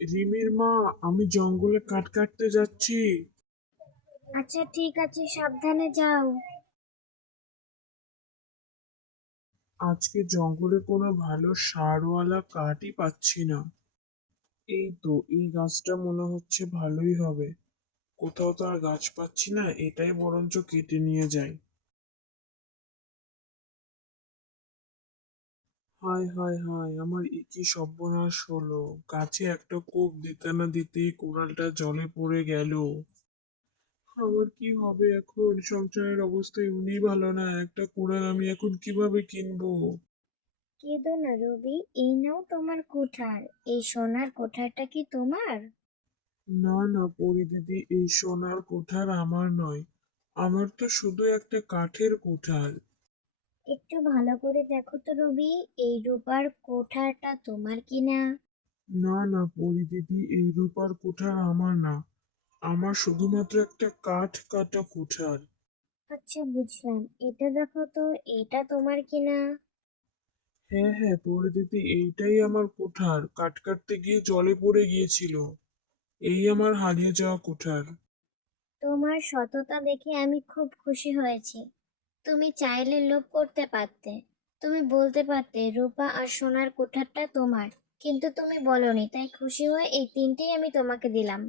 রিমির মা, আমি জঙ্গলে কাঠ কাটতে যাচ্ছি। আচ্ছা ঠিক আছে, সাবধানে যাও। আজকে জঙ্গলে কোনো ভালো সারওয়ালা কাঠই পাচ্ছি না। এই তো, এই গাছটা মনে হচ্ছে ভালোই হবে। কোথাও তো আর গাছ পাচ্ছি না, এটাই বরঞ্চ কেটে নিয়ে যাই। হায় হায় হায়, আমার এ কি সর্বনাশ হলো! গাছে একটা কোপ দিতে না দিতেই কোড়ালটা জলে পড়ে গেল। আমার কি হবে এখন? সংসারের অবস্থা এমনি ভালো না, একটা কুড়াল আমি এখন কিভাবে কিনবো? কেঁদো না রবি, এই নাও তোমার কুঠার। এই সোনার কুঠারটা কি তোমার? না না পরি দিদি, এই সোনার কোঠার আমার নয়। আমার তো শুধু একটা কাঠের কোঠার। একটু ভালো করে দেখো তো রবি, এই রূপার কুঠারটা তোমার কিনা। না না পরি দিদি, এই রূপার কোঠার আমার না। আমার শুধুমাত্র একটা কাঠ কাটা কোঠার। আচ্ছা বুঝলাম, এটা দেখো তো, এটা তোমার কিনা। হ্যাঁ হ্যাঁ পরি দিদি, এইটাই আমার কোঠার, কাঠ কাটতে গিয়ে জলে পড়ে গিয়েছিল। এই আমার হারিয়ে যাওয়া কোঠার। তোমার সততা দেখে আমি খুব খুশি হয়েছি। তুমি চাইলে লোভ করতে পারতে, তুমি বলতে পারতে রূপা আর সোনার কুঠারটা তোমার, কিন্তু তুমি বলনি, তাই খুশি হয়ে এই তিনটেই আমি তোমাকে দিলাম।